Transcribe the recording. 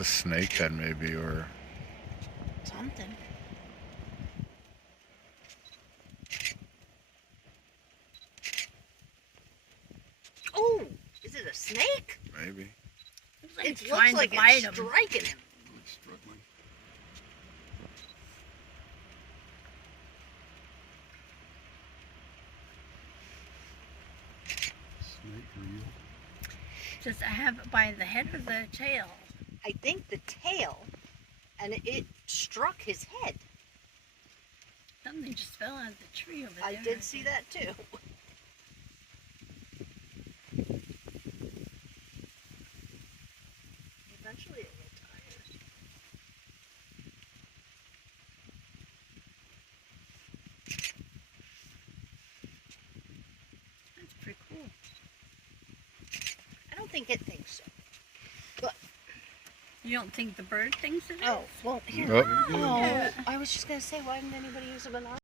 a snakehead maybe, or something. Oh, is it a snake? maybe. It looks like it's striking him. It's struggling. Snake or eel? Does it have it by the head or the tail? I think the tail, and it struck his head. Something just fell out of the tree over there. I did see that too. Eventually it will tire. That's pretty cool. I don't think it thinks so. But You don't think the bird thinks it is? oh, well, here. Oh. Oh, I was just gonna say, why didn't anybody use a banana?